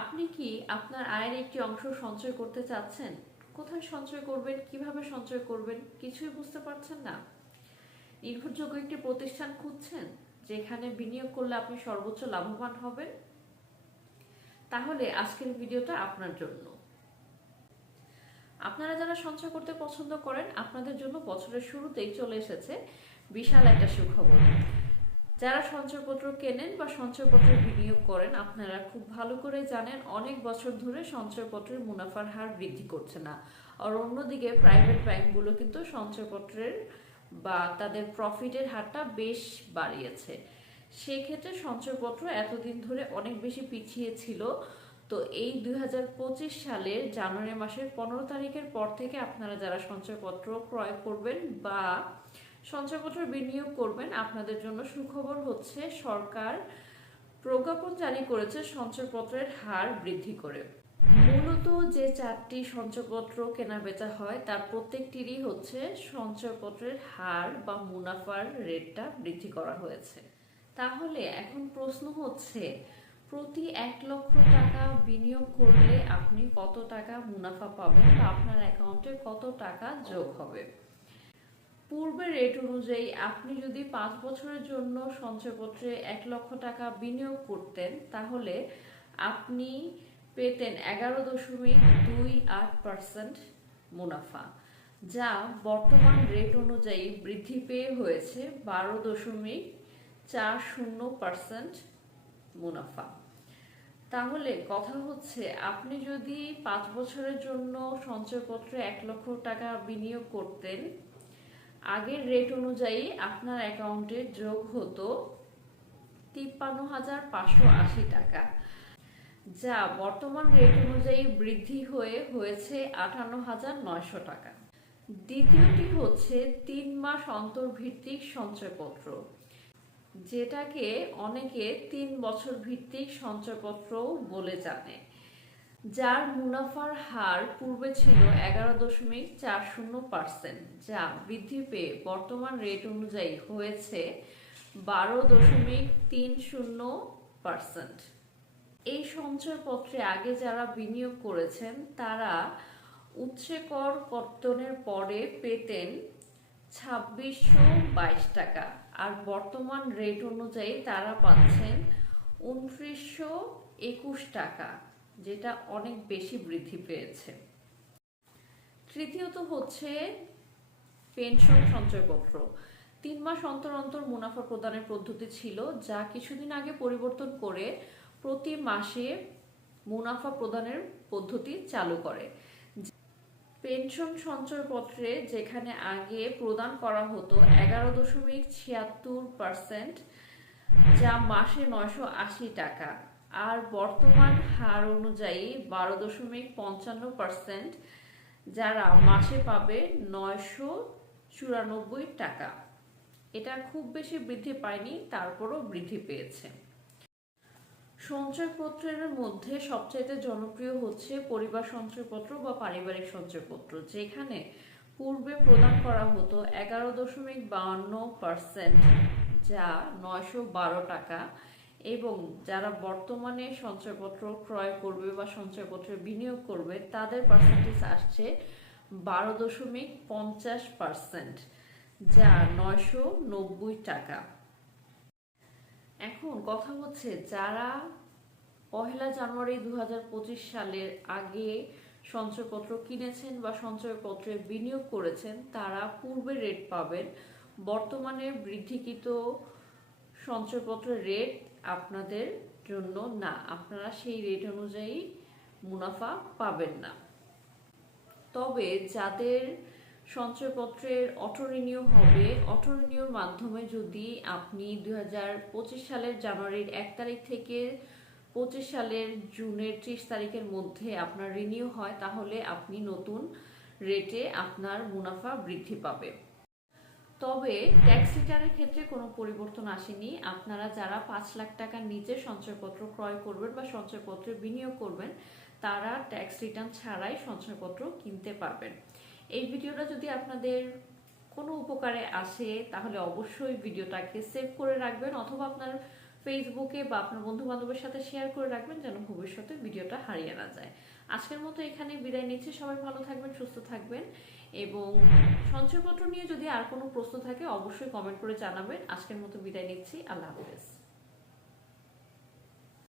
আপনি কি আপনার আয়ের একটি অংশ সঞ্চয় করতে চাচ্ছেন? কোথায় সঞ্চয় করবেন? কীভাবে সঞ্চয় করবেন? কিছুই বুঝতে পারছেন না। নির্ভরযোগ্য একটি প্রতিষ্ঠান খুঁজছেন, যেখানে বিনিয়োগ করলে আপনি সর্বোচ্চ লাভবান হবেন। তাহলে আজকের ভিডিওটা আপনার জন্য। আপনারা যারা সঞ্চয় করতে পছন্দ করেন, আপনাদের জন্য বছরের শুরুতেই চলে এসেছে বিশাল একটা সুখবর। যারা সঞ্চয়পত্র কেনেন বা সঞ্চয়পত্রে বিনিয়োগ করেন, আপনারা খুব ভালো করে জানেন অনেক বছর ধরে সঞ্চয়পত্রের মুনাফার হার বৃদ্ধি করছে না। আর অন্যদিকে প্রাইভেট ব্যাংকগুলো কিন্তু সঞ্চয়পত্রের বা তাদের প্রফিটের হারটা বেশ বাড়িয়েছে। সেই ক্ষেত্রে সঞ্চয়পত্র এতদিন ধরে অনেক বেশি পিছিয়ে ছিল। তো এই দু হাজার পঁচিশ সালের জানুয়ারি মাসের পনেরো তারিখের পর থেকে আপনারা যারা সঞ্চয়পত্র ক্রয় করবেন বা সঞ্চয়পত্র বিনিয়োগ করবেন। আপনাদের জন্য সুখবর হচ্ছে, সরকার প্রজ্ঞাপন জারি করেছে, সঞ্চয়পত্রের হার বৃদ্ধি করে। মূলত যে চারটি সঞ্চয়পত্র কেনা বেচা হয়, তার প্রত্যেকটিরই হচ্ছে সঞ্চয়পত্রের হার বা মুনাফার রেটটা বৃদ্ধি করা হয়েছে। তাহলে এখন প্রশ্ন হচ্ছে, প্রতি এক লক্ষ টাকা বিনিয়োগ করলে আপনি কত টাকা মুনাফা পাবেন বা আপনার অ্যাকাউন্টে কত টাকা যোগ হবে? পূর্বের রেট অনুযায়ী আপনি যদি পাঁচ বছরের জন্য সঞ্চয়পত্রে এক লক্ষ টাকা বিনিয়োগ করতেন, তাহলে আপনি পেতেন এগারো দশমিক দুই আট পার্সেন্ট মুনাফা, যা বর্তমান রেট অনুযায়ী বৃদ্ধি পেয়ে হয়েছে বারো দশমিক চার শূন্য পার্সেন্ট মুনাফা। তাহলে কথা হচ্ছে, আপনি যদি পাঁচ বছরের জন্য সঞ্চয়পত্রে এক লক্ষ টাকা বিনিয়োগ করতেন আগের রেট অনুযায়ী আপনার অ্যাকাউন্টে যোগ হতো তিপ্পান্ন হাজার পাঁচশো আশি টাকা, যা বর্তমান রেট অনুযায়ী বৃদ্ধি হয়ে হয়েছে আটান্ন হাজার নয়শো টাকা। দ্বিতীয়টি হচ্ছে তিন মাস অন্তর্ভিত্তিক সঞ্চয়পত্র, যেটাকে অনেকে তিন বছর ভিত্তিক সঞ্চয়পত্রও বলে জানে। যার মুনাফার হার পূর্বে ছিল এগারো দশমিক চার শূন্য পার্সেন্ট যা বৃদ্ধি পেয়ে বর্তমান রেট অনুযায়ী হয়েছে বারো দশমিক তিন শূন্য পার্সেন্ট এই সঞ্চয়পত্রে আগে যারা বিনিয়োগ করেছেন, তারা উৎসে কর কর্তনের পরে পেতেন ছাব্বিশশো বাইশ টাকা, আর বর্তমান রেট অনুযায়ী তারা পাচ্ছেন উনত্রিশশো একুশ টাকা। যেটা অনেক বেশি বৃদ্ধি পেয়েছে। তৃতীয়ত হচ্ছে পেনশন সঞ্চয়পত্র। তিন মাস অন্তর অন্তর মুনাফা প্রদানের পদ্ধতি ছিল, যা কিছুদিন আগে পরিবর্তন করে প্রতি মাসে মুনাফা প্রদানের পদ্ধতি চালু করে। পেনশন সঞ্চয়পত্রে যেখানে আগে প্রদান করা হতো এগারো দশমিক ছিয়াত্তর পার্সেন্ট, যা মাসে নয়শো আশি টাকা। আর বর্তমান হার অনুযায়ী বারো দশমিক পঞ্চান্ন পার্সেন্ট, যারা মাসে পাবে নয়শো চুরানব্বই টাকা। এটা খুব বেশি বৃদ্ধি পায়নি, তারপরও বৃদ্ধি পেয়েছে। সঞ্চয়পত্রের মধ্যে সবচাইতে জনপ্রিয় হচ্ছে পরিবার সঞ্চয়পত্র বা পারিবারিক সঞ্চয়পত্র, যেখানে পূর্বে প্রদান করা হতো এগারো দশমিক বাউন্ন পার্সেন্ট, যা নয়শো বারো টাকা। এবং যারা বর্তমানে সঞ্চয়পত্র ক্রয় করবে বা সঞ্চয়পত্রে বিনিয়োগ করবে, তাদের পার্সেন্টেজ আসছে বারো দশমিক পঞ্চাশ পার্সেন্ট যা নয়শো নব্বই টাকা। এখন কথা হচ্ছে, যারা পহেলা জানুয়ারি দু হাজার পঁচিশ সালের আগে সঞ্চয়পত্র কিনেছেন বা সঞ্চয়পত্রে বিনিয়োগ করেছেন, তারা পূর্বে রেট পাবেন। বর্তমানে বৃদ্ধিকৃত সঞ্চয়পত্রের রেট আপনাদের জন্য না। আপনারা সেই রেট অনুযায়ী মুনাফা পাবেন না। তবে যাদের সঞ্চয়পত্রের অটো রিনিউ হবে অটো রিনিউর মাধ্যমে যদি আপনি দুই হাজার পঁচিশ সালের জানুয়ারির এক তারিখ থেকে পঁচিশ সালের জুনের ত্রিশ তারিখের মধ্যে আপনার রিনিউ হয়, তাহলে আপনি নতুন রেটে আপনার মুনাফা বৃদ্ধি পাবে। তবে ট্যাক্স রিটার্নের ক্ষেত্রে কোনো পরিবর্তন আসেনি। আপনারা যারা পাঁচ লাখ টাকার নিচে সঞ্চয়পত্র ক্রয় করবেন বা সঞ্চয়পত্রে বিনিয়োগ করবেন, তারা ট্যাক্স রিটার্ন ছাড়াই সঞ্চয়পত্র কিনতে পারবেন। এই ভিডিওটা যদি আপনাদের কোনো উপকারে আসে, তাহলে অবশ্যই ভিডিওটাকে সেভ করে রাখবেন, অথবা আপনার ফেসবুকে বা আপনার বন্ধু বান্ধবের সাথে শেয়ার করে রাখবেন, যেন ভবিষ্যতে ভিডিওটা হারিয়ে না যায়। আজকের মতো এখানে বিদায় নিচ্ছি। সবাই ভালো থাকবেন, সুস্থ থাকবেন এবং সঞ্চয়পত্র নিয়ে যদি আর কোনো প্রশ্ন থাকে, অবশ্যই কমেন্ট করে জানাবেন। আজকের মতো বিদায় নিচ্ছি। আল্লাহ হাফেজ।